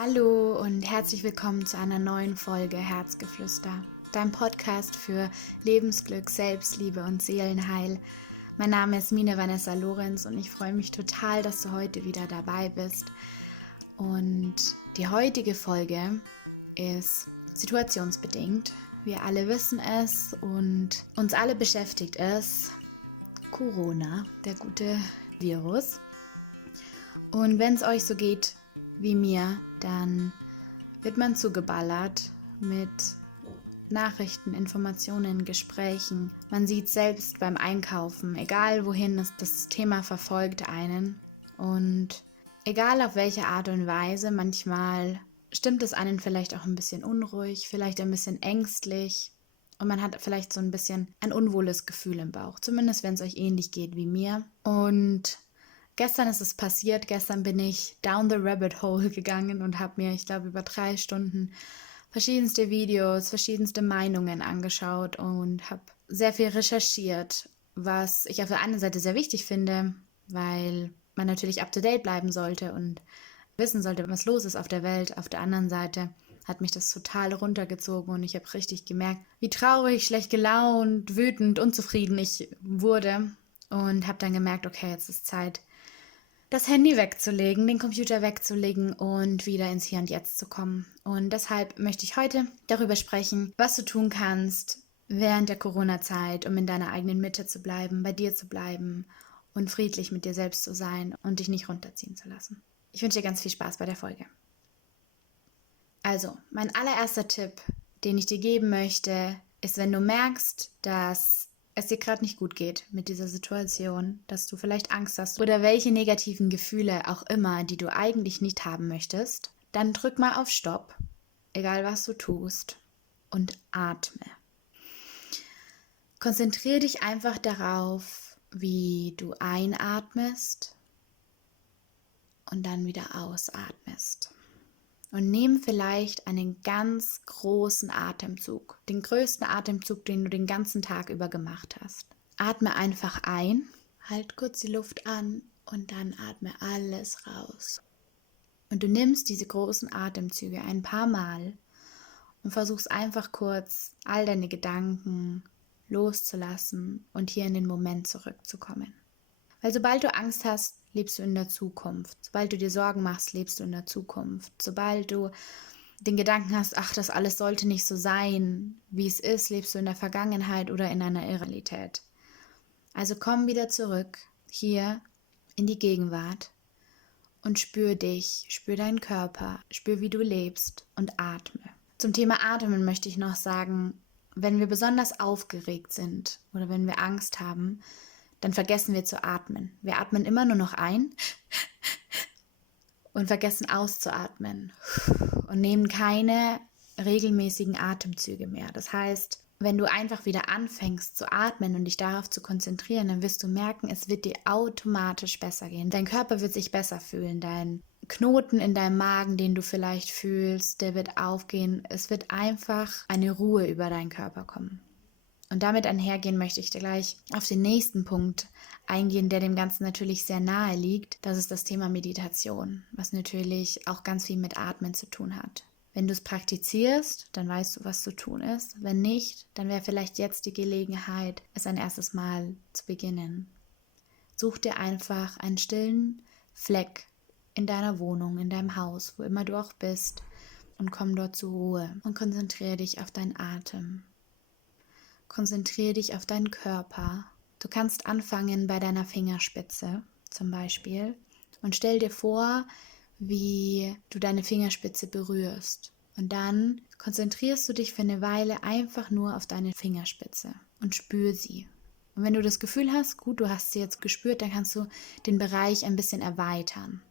Hallo und herzlich willkommen zu einer neuen Folge Herzgeflüster, dein Podcast für Lebensglück, Selbstliebe und Seelenheil. Mein Name ist Mine Lorenz und ich freue mich total, dass du heute wieder dabei bist. Und die heutige Folge ist situationsbedingt. Wir alle wissen es und uns alle beschäftigt es. Corona, der gute Virus. Und wenn es euch so geht wie mir, dann wird man zugeballert mit Nachrichten, Informationen, Gesprächen. Man sieht selbst beim Einkaufen, egal wohin es das Thema verfolgt einen. Und egal auf welche Art und Weise, manchmal stimmt es einen vielleicht auch ein bisschen unruhig, vielleicht ein bisschen ängstlich. Und man hat vielleicht so ein bisschen ein unwohles Gefühl im Bauch, zumindest wenn es euch ähnlich geht wie mir. Und gestern ist es passiert, gestern bin ich down the rabbit hole gegangen und habe mir, ich glaube, über 3 Stunden verschiedenste Videos, verschiedenste Meinungen angeschaut und habe sehr viel recherchiert, was ich auf der einen Seite sehr wichtig finde, weil man natürlich up-to-date bleiben sollte und wissen sollte, was los ist auf der Welt. Auf der anderen Seite hat mich das total runtergezogen und ich habe richtig gemerkt, wie traurig, schlecht gelaunt, wütend, unzufrieden ich wurde und habe dann gemerkt, okay, jetzt ist Zeit, das Handy wegzulegen, den Computer wegzulegen und wieder ins Hier und Jetzt zu kommen. Und deshalb möchte ich heute darüber sprechen, was du tun kannst während der Corona-Zeit, um in deiner eigenen Mitte zu bleiben, bei dir zu bleiben und friedlich mit dir selbst zu sein und dich nicht runterziehen zu lassen. Ich wünsche dir ganz viel Spaß bei der Folge. Also, mein allererster Tipp, den ich dir geben möchte, ist, wenn du merkst, dass es dir gerade nicht gut geht mit dieser Situation, dass du vielleicht Angst hast oder welche negativen Gefühle auch immer, die du eigentlich nicht haben möchtest, dann drück mal auf Stopp, egal was du tust, und atme. Konzentriere dich einfach darauf, wie du einatmest und dann wieder ausatmest. Und nimm vielleicht einen ganz großen Atemzug, den größten Atemzug, den du den ganzen Tag über gemacht hast. Atme einfach ein, halt kurz die Luft an und dann atme alles raus. Und du nimmst diese großen Atemzüge ein paar Mal und versuchst einfach kurz all deine Gedanken loszulassen und hier in den Moment zurückzukommen. Weil sobald du Angst hast, lebst du in der Zukunft. Sobald du dir Sorgen machst, lebst du in der Zukunft. Sobald du den Gedanken hast, ach, das alles sollte nicht so sein, wie es ist, lebst du in der Vergangenheit oder in einer Irrealität. Also komm wieder zurück, hier in die Gegenwart und spür dich, spür deinen Körper, spür, wie du lebst und atme. Zum Thema Atmen möchte ich noch sagen, wenn wir besonders aufgeregt sind oder wenn wir Angst haben, dann vergessen wir zu atmen. Wir atmen immer nur noch ein und vergessen auszuatmen und nehmen keine regelmäßigen Atemzüge mehr. Das heißt, wenn du einfach wieder anfängst zu atmen und dich darauf zu konzentrieren, dann wirst du merken, es wird dir automatisch besser gehen. Dein Körper wird sich besser fühlen, dein Knoten in deinem Magen, den du vielleicht fühlst, der wird aufgehen. Es wird einfach eine Ruhe über deinen Körper kommen. Und damit einhergehen möchte ich gleich auf den nächsten Punkt eingehen, der dem Ganzen natürlich sehr nahe liegt. Das ist das Thema Meditation, was natürlich auch ganz viel mit Atmen zu tun hat. Wenn du es praktizierst, dann weißt du, was zu tun ist. Wenn nicht, dann wäre vielleicht jetzt die Gelegenheit, es ein erstes Mal zu beginnen. Such dir einfach einen stillen Fleck in deiner Wohnung, in deinem Haus, wo immer du auch bist, und komm dort zur Ruhe und konzentriere dich auf deinen Atem. Konzentriere dich auf deinen Körper. Du kannst anfangen bei deiner Fingerspitze zum Beispiel und stell dir vor, wie du deine Fingerspitze berührst. Und dann konzentrierst du dich für eine Weile einfach nur auf deine Fingerspitze und spür sie. Und wenn du das Gefühl hast, gut, du hast sie jetzt gespürt, dann kannst du den Bereich ein bisschen erweitern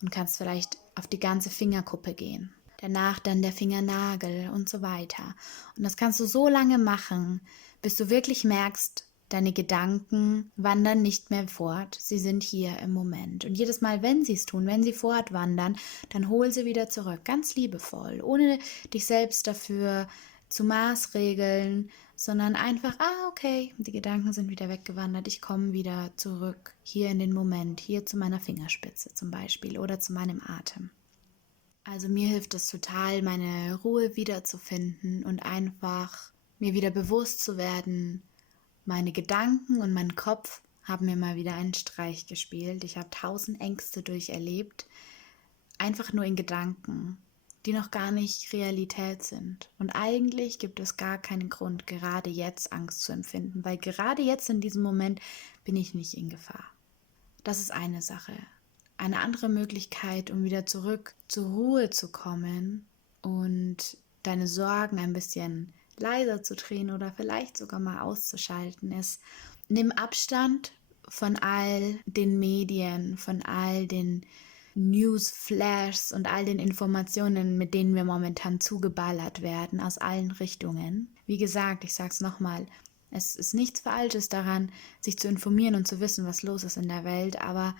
und kannst vielleicht auf die ganze Fingerkuppe gehen. Danach dann der Fingernagel und so weiter. Und das kannst du so lange machen, bis du wirklich merkst, deine Gedanken wandern nicht mehr fort. Sie sind hier im Moment. Und jedes Mal, wenn sie es tun, wenn sie fortwandern, dann hol sie wieder zurück. Ganz liebevoll, ohne dich selbst dafür zu maßregeln, sondern einfach, okay, die Gedanken sind wieder weggewandert. Ich komme wieder zurück, hier in den Moment, hier zu meiner Fingerspitze zum Beispiel oder zu meinem Atem. Also mir hilft es total, meine Ruhe wiederzufinden und einfach mir wieder bewusst zu werden, meine Gedanken und mein Kopf haben mir mal wieder einen Streich gespielt. Ich habe 1000 Ängste durcherlebt, einfach nur in Gedanken, die noch gar nicht Realität sind. Und eigentlich gibt es gar keinen Grund, gerade jetzt Angst zu empfinden, weil gerade jetzt in diesem Moment bin ich nicht in Gefahr. Das ist eine Sache. Eine andere Möglichkeit, um wieder zurück zur Ruhe zu kommen und deine Sorgen ein bisschen leiser zu drehen oder vielleicht sogar mal auszuschalten, ist, nimm Abstand von all den Medien, von all den Newsflashs und all den Informationen, mit denen wir momentan zugeballert werden, aus allen Richtungen. Wie gesagt, ich sage es nochmal, es ist nichts Falsches daran, sich zu informieren und zu wissen, was los ist in der Welt, aber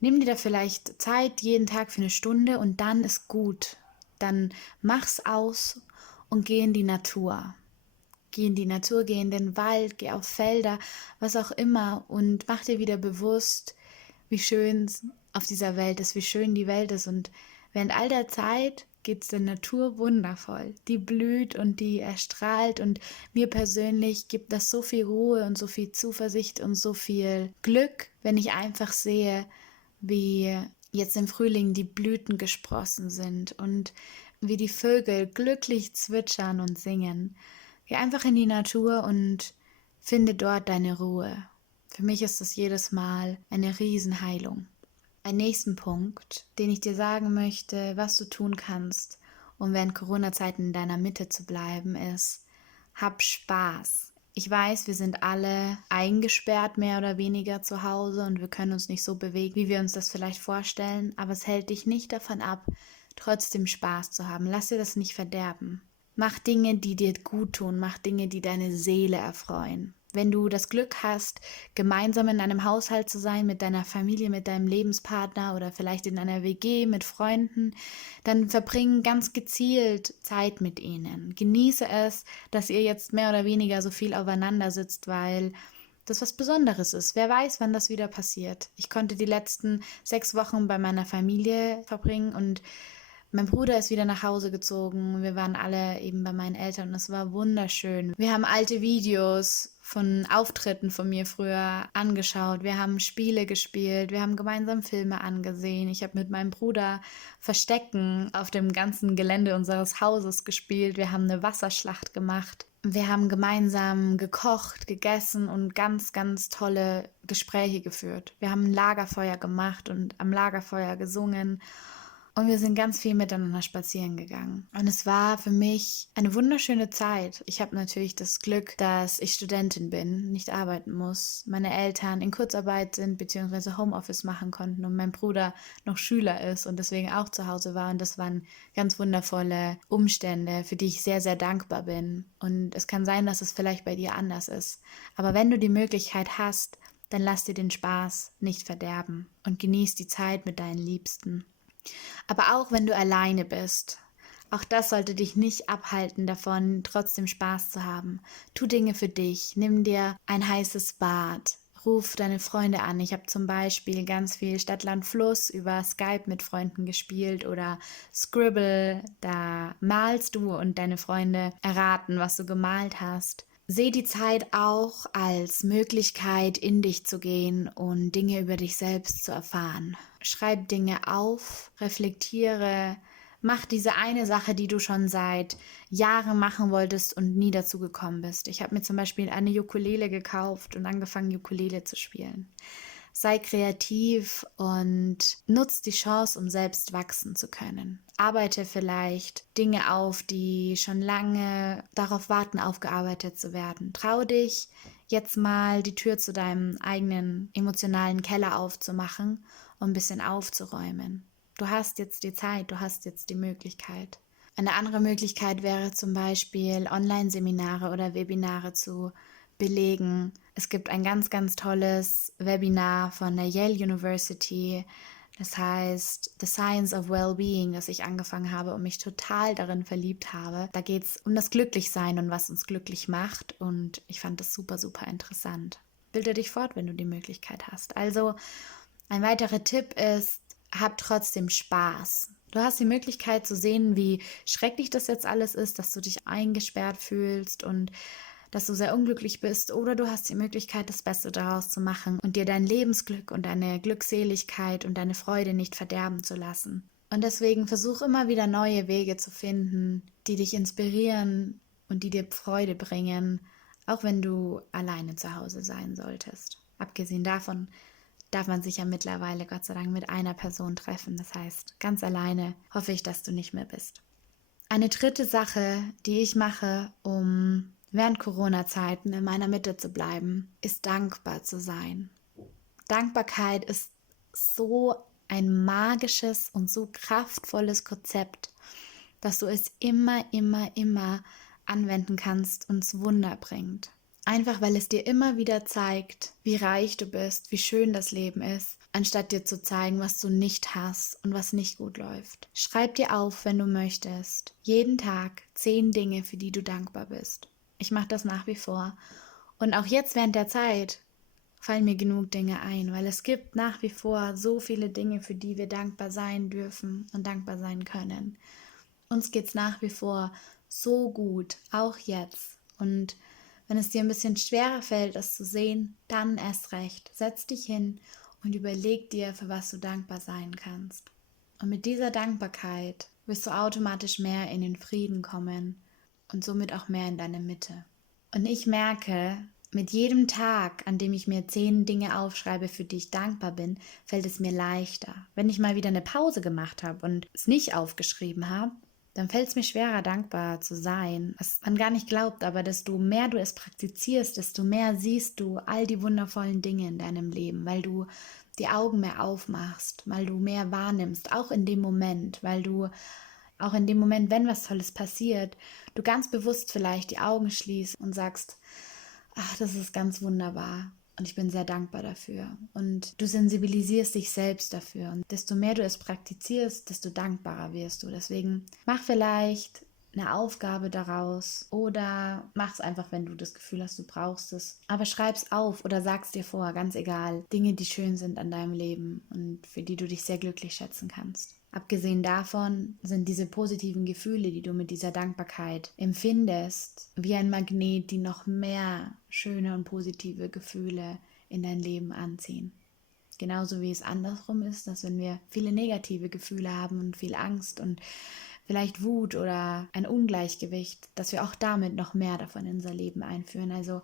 nimm dir da vielleicht Zeit jeden Tag für eine Stunde und dann ist gut. Dann mach's aus und geh in die Natur. Geh in die Natur, geh in den Wald, geh auf Felder, was auch immer und mach dir wieder bewusst, wie schön es auf dieser Welt ist, wie schön die Welt ist. Und während all der Zeit geht es der Natur wundervoll. Die blüht und die erstrahlt und mir persönlich gibt das so viel Ruhe und so viel Zuversicht und so viel Glück, wenn ich einfach sehe, wie jetzt im Frühling die Blüten gesprossen sind und wie die Vögel glücklich zwitschern und singen. Geh einfach in die Natur und finde dort deine Ruhe. Für mich ist das jedes Mal eine Riesenheilung. Ein nächsten Punkt, den ich dir sagen möchte, was du tun kannst, um während Corona-Zeiten in deiner Mitte zu bleiben, ist, hab Spaß. Ich weiß, wir sind alle eingesperrt mehr oder weniger zu Hause und wir können uns nicht so bewegen, wie wir uns das vielleicht vorstellen, aber es hält dich nicht davon ab, trotzdem Spaß zu haben. Lass dir das nicht verderben. Mach Dinge, die dir gut tun, mach Dinge, die deine Seele erfreuen. Wenn du das Glück hast, gemeinsam in einem Haushalt zu sein, mit deiner Familie, mit deinem Lebenspartner oder vielleicht in einer WG mit Freunden, dann verbring ganz gezielt Zeit mit ihnen. Genieße es, dass ihr jetzt mehr oder weniger so viel aufeinander sitzt, weil das was Besonderes ist. Wer weiß, wann das wieder passiert. Ich konnte die letzten 6 Wochen bei meiner Familie verbringen und mein Bruder ist wieder nach Hause gezogen. Wir waren alle eben bei meinen Eltern und es war wunderschön. Wir haben alte Videos von Auftritten von mir früher angeschaut. Wir haben Spiele gespielt. Wir haben gemeinsam Filme angesehen. Ich habe mit meinem Bruder Verstecken auf dem ganzen Gelände unseres Hauses gespielt. Wir haben eine Wasserschlacht gemacht. Wir haben gemeinsam gekocht, gegessen und ganz, ganz tolle Gespräche geführt. Wir haben ein Lagerfeuer gemacht und am Lagerfeuer gesungen. Und wir sind ganz viel miteinander spazieren gegangen. Und es war für mich eine wunderschöne Zeit. Ich habe natürlich das Glück, dass ich Studentin bin, nicht arbeiten muss. Meine Eltern in Kurzarbeit sind bzw. Homeoffice machen konnten und mein Bruder noch Schüler ist und deswegen auch zu Hause war. Und das waren ganz wundervolle Umstände, für die ich sehr, sehr dankbar bin. Und es kann sein, dass es vielleicht bei dir anders ist. Aber wenn du die Möglichkeit hast, dann lass dir den Spaß nicht verderben und genieß die Zeit mit deinen Liebsten. Aber auch wenn du alleine bist, auch das sollte dich nicht abhalten davon, trotzdem Spaß zu haben. Tu Dinge für dich, nimm dir ein heißes Bad, ruf deine Freunde an. Ich habe zum Beispiel ganz viel Stadt, Land, Fluss über Skype mit Freunden gespielt oder Scribble, da malst du und deine Freunde erraten, was du gemalt hast. Seh die Zeit auch als Möglichkeit, in dich zu gehen und Dinge über dich selbst zu erfahren. Schreib Dinge auf, reflektiere, mach diese eine Sache, die du schon seit Jahren machen wolltest und nie dazu gekommen bist. Ich habe mir zum Beispiel eine Ukulele gekauft und angefangen, Ukulele zu spielen. Sei kreativ und nutz die Chance, um selbst wachsen zu können. Arbeite vielleicht Dinge auf, die schon lange darauf warten, aufgearbeitet zu werden. Trau dich, jetzt mal die Tür zu deinem eigenen emotionalen Keller aufzumachen, um ein bisschen aufzuräumen. Du hast jetzt die Zeit, du hast jetzt die Möglichkeit. Eine andere Möglichkeit wäre zum Beispiel Online-Seminare oder Webinare zu belegen. Es gibt ein ganz, ganz tolles Webinar von der Yale University, das heißt The Science of Wellbeing, das ich angefangen habe und mich total darin verliebt habe. Da geht es um das Glücklichsein und was uns glücklich macht und ich fand das super, super interessant. Bilde dich fort, wenn du die Möglichkeit hast. Also ein weiterer Tipp ist, hab trotzdem Spaß. Du hast die Möglichkeit zu sehen, wie schrecklich das jetzt alles ist, dass du dich eingesperrt fühlst und dass du sehr unglücklich bist. Oder du hast die Möglichkeit, das Beste daraus zu machen und dir dein Lebensglück und deine Glückseligkeit und deine Freude nicht verderben zu lassen. Und deswegen versuch immer wieder neue Wege zu finden, die dich inspirieren und die dir Freude bringen, auch wenn du alleine zu Hause sein solltest. Abgesehen davon darf man sich ja mittlerweile Gott sei Dank mit einer Person treffen. Das heißt, ganz alleine hoffe ich, dass du nicht mehr bist. Eine dritte Sache, die ich mache, um während Corona-Zeiten in meiner Mitte zu bleiben, ist dankbar zu sein. Dankbarkeit ist so ein magisches und so kraftvolles Konzept, dass du es immer anwenden kannst und es Wunder bringt. Einfach weil es dir immer wieder zeigt, wie reich du bist, wie schön das Leben ist, anstatt dir zu zeigen, was du nicht hast und was nicht gut läuft. Schreib dir auf, wenn du möchtest, jeden Tag 10 Dinge, für die du dankbar bist. Ich mache das nach wie vor. Und auch jetzt während der Zeit fallen mir genug Dinge ein, weil es gibt nach wie vor so viele Dinge, für die wir dankbar sein dürfen und dankbar sein können. Uns geht es nach wie vor so gut, auch jetzt. Und wenn es dir ein bisschen schwerer fällt, das zu sehen, dann erst recht. Setz dich hin und überleg dir, für was du dankbar sein kannst. Und mit dieser Dankbarkeit wirst du automatisch mehr in den Frieden kommen und somit auch mehr in deine Mitte. Und ich merke, mit jedem Tag, an dem ich mir 10 Dinge aufschreibe, für die ich dankbar bin, fällt es mir leichter. Wenn ich mal wieder eine Pause gemacht habe und es nicht aufgeschrieben habe, dann fällt es mir schwerer, dankbar zu sein. Was man gar nicht glaubt, aber desto mehr du es praktizierst, desto mehr siehst du all die wundervollen Dinge in deinem Leben, weil du die Augen mehr aufmachst, weil du mehr wahrnimmst, auch in dem Moment, weil du auch in dem Moment, wenn was Tolles passiert, du ganz bewusst vielleicht die Augen schließt und sagst, ach, das ist ganz wunderbar. Und ich bin sehr dankbar dafür. Und du sensibilisierst dich selbst dafür. Und desto mehr du es praktizierst, desto dankbarer wirst du. Deswegen mach vielleicht eine Aufgabe daraus oder mach es einfach, wenn du das Gefühl hast, du brauchst es. Aber schreib's auf oder sag's dir vor, ganz egal. Dinge, die schön sind an deinem Leben und für die du dich sehr glücklich schätzen kannst. Abgesehen davon sind diese positiven Gefühle, die du mit dieser Dankbarkeit empfindest, wie ein Magnet, die noch mehr schöne und positive Gefühle in dein Leben anziehen. Genauso wie es andersrum ist, dass wenn wir viele negative Gefühle haben und viel Angst und vielleicht Wut oder ein Ungleichgewicht, dass wir auch damit noch mehr davon in unser Leben einführen. Also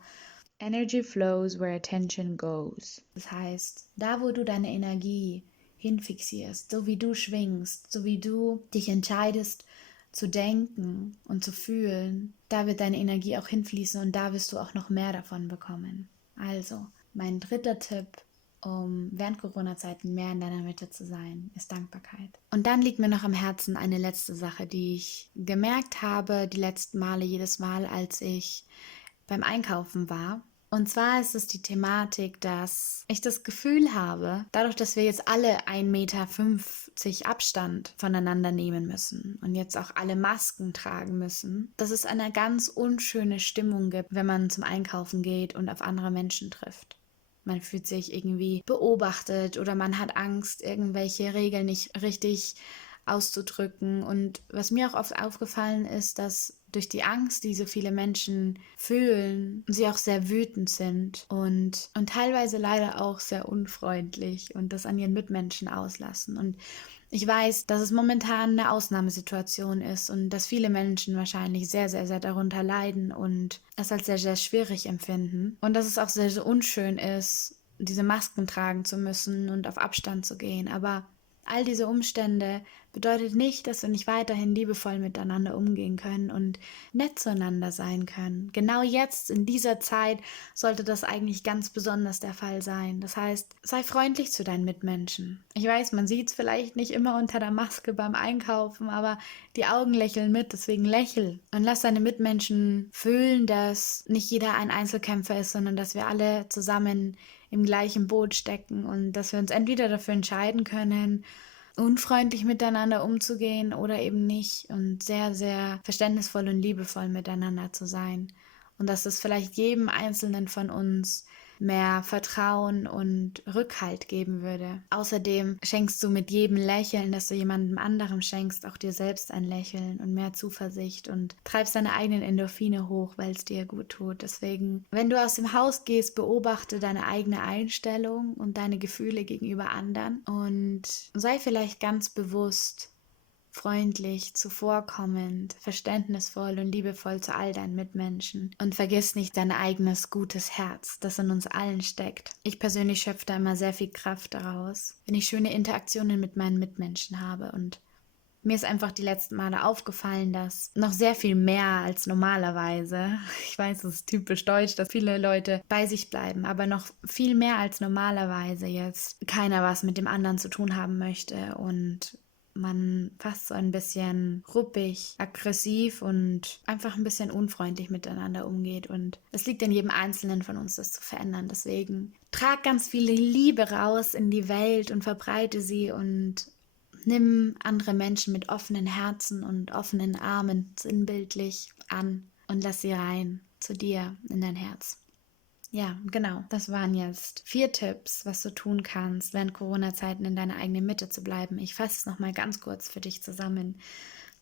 Energy flows where attention goes. Das heißt, da wo du deine Energie hinfixierst, so wie du schwingst, so wie du dich entscheidest zu denken und zu fühlen, da wird deine Energie auch hinfließen und da wirst du auch noch mehr davon bekommen. Also, mein dritter Tipp, um während Corona-Zeiten mehr in deiner Mitte zu sein, ist Dankbarkeit. Und dann liegt mir noch am Herzen eine letzte Sache, die ich gemerkt habe, die letzten Male, jedes Mal, als ich beim Einkaufen war. Und zwar ist es die Thematik, dass ich das Gefühl habe, dadurch, dass wir jetzt alle 1,50 Meter Abstand voneinander nehmen müssen und jetzt auch alle Masken tragen müssen, dass es eine ganz unschöne Stimmung gibt, wenn man zum Einkaufen geht und auf andere Menschen trifft. Man fühlt sich irgendwie beobachtet oder man hat Angst, irgendwelche Regeln nicht richtig auszudrücken. Und was mir auch oft aufgefallen ist, dass durch die Angst, die so viele Menschen fühlen, sie auch sehr wütend sind und teilweise leider auch sehr unfreundlich und das an ihren Mitmenschen auslassen. Und ich weiß, dass es momentan eine Ausnahmesituation ist und dass viele Menschen wahrscheinlich sehr, sehr, sehr darunter leiden und es als sehr, sehr schwierig empfinden. Und dass es auch sehr, sehr unschön ist, diese Masken tragen zu müssen und auf Abstand zu gehen. Aber all diese Umstände bedeutet nicht, dass wir nicht weiterhin liebevoll miteinander umgehen können und nett zueinander sein können. Genau jetzt, in dieser Zeit, sollte das eigentlich ganz besonders der Fall sein. Das heißt, sei freundlich zu deinen Mitmenschen. Ich weiß, man sieht es vielleicht nicht immer unter der Maske beim Einkaufen, aber die Augen lächeln mit, deswegen lächel. Und lass deine Mitmenschen fühlen, dass nicht jeder ein Einzelkämpfer ist, sondern dass wir alle zusammen im gleichen Boot stecken und dass wir uns entweder dafür entscheiden können, unfreundlich miteinander umzugehen oder eben nicht und sehr, sehr verständnisvoll und liebevoll miteinander zu sein. Und dass es vielleicht jedem Einzelnen von uns mehr Vertrauen und Rückhalt geben würde. Außerdem schenkst du mit jedem Lächeln, das du jemandem anderem schenkst, auch dir selbst ein Lächeln und mehr Zuversicht und treibst deine eigenen Endorphine hoch, weil es dir gut tut. Deswegen, wenn du aus dem Haus gehst, beobachte deine eigene Einstellung und deine Gefühle gegenüber anderen und sei vielleicht ganz bewusst freundlich, zuvorkommend, verständnisvoll und liebevoll zu all deinen Mitmenschen. Und vergiss nicht dein eigenes gutes Herz, das in uns allen steckt. Ich persönlich schöpfe da immer sehr viel Kraft daraus, wenn ich schöne Interaktionen mit meinen Mitmenschen habe. Und mir ist einfach die letzten Male aufgefallen, dass noch sehr viel mehr als normalerweise, ich weiß, es ist typisch deutsch, dass viele Leute bei sich bleiben, aber noch viel mehr als normalerweise jetzt keiner was mit dem anderen zu tun haben möchte und man fast so ein bisschen ruppig, aggressiv und einfach ein bisschen unfreundlich miteinander umgeht. Und es liegt an jedem Einzelnen von uns, das zu verändern. Deswegen trag ganz viel Liebe raus in die Welt und verbreite sie und nimm andere Menschen mit offenen Herzen und offenen Armen sinnbildlich an und lass sie rein zu dir in dein Herz. Ja, genau. Das waren jetzt 4 Tipps, was du tun kannst, während Corona-Zeiten in deiner eigenen Mitte zu bleiben. Ich fasse es nochmal ganz kurz für dich zusammen.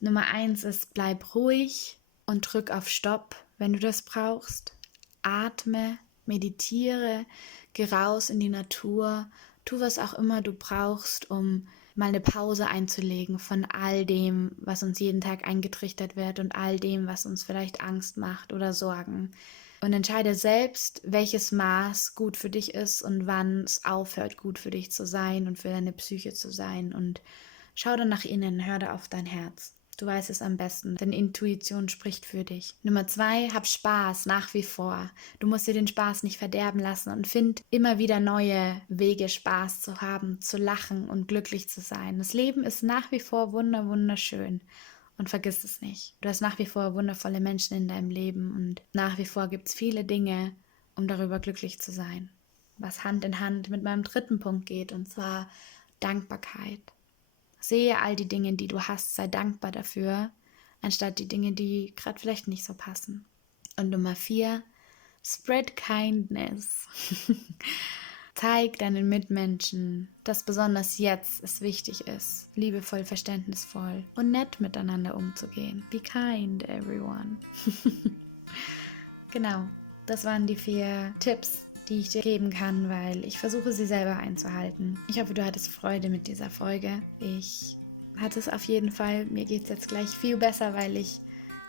Nummer 1 ist, bleib ruhig und drück auf Stopp, wenn du das brauchst. Atme, meditiere, geh raus in die Natur, tu was auch immer du brauchst, um mal eine Pause einzulegen von all dem, was uns jeden Tag eingetrichtert wird und all dem, was uns vielleicht Angst macht oder Sorgen. Und entscheide selbst, welches Maß gut für dich ist und wann es aufhört, gut für dich zu sein und für deine Psyche zu sein. Und schau dann nach innen, hör da auf dein Herz. Du weißt es am besten, deine Intuition spricht für dich. Nummer 2, hab Spaß nach wie vor. Du musst dir den Spaß nicht verderben lassen und find immer wieder neue Wege, Spaß zu haben, zu lachen und glücklich zu sein. Das Leben ist nach wie vor wunderschön. Und vergiss es nicht. Du hast nach wie vor wundervolle Menschen in deinem Leben und nach wie vor gibt es viele Dinge, um darüber glücklich zu sein. Was Hand in Hand mit meinem 3. Punkt geht, und zwar Dankbarkeit. Sehe all die Dinge, die du hast, sei dankbar dafür, anstatt die Dinge, die gerade vielleicht nicht so passen. Und Nummer 4, spread kindness. Zeig deinen Mitmenschen, dass besonders jetzt es wichtig ist, liebevoll, verständnisvoll und nett miteinander umzugehen. Be kind, everyone. Genau, das waren die 4 Tipps, die ich dir geben kann, weil ich versuche, sie selber einzuhalten. Ich hoffe, du hattest Freude mit dieser Folge. Ich hatte es auf jeden Fall. Mir geht es jetzt gleich viel besser, weil ich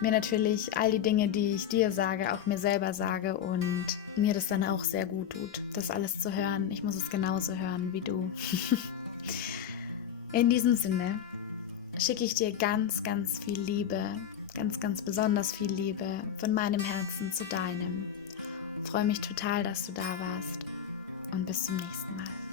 mir natürlich all die Dinge, die ich dir sage, auch mir selber sage und mir das dann auch sehr gut tut, das alles zu hören. Ich muss es genauso hören wie du. In diesem Sinne schicke ich dir ganz viel Liebe, ganz besonders viel Liebe von meinem Herzen zu deinem. Ich freue mich total, dass du da warst und bis zum nächsten Mal.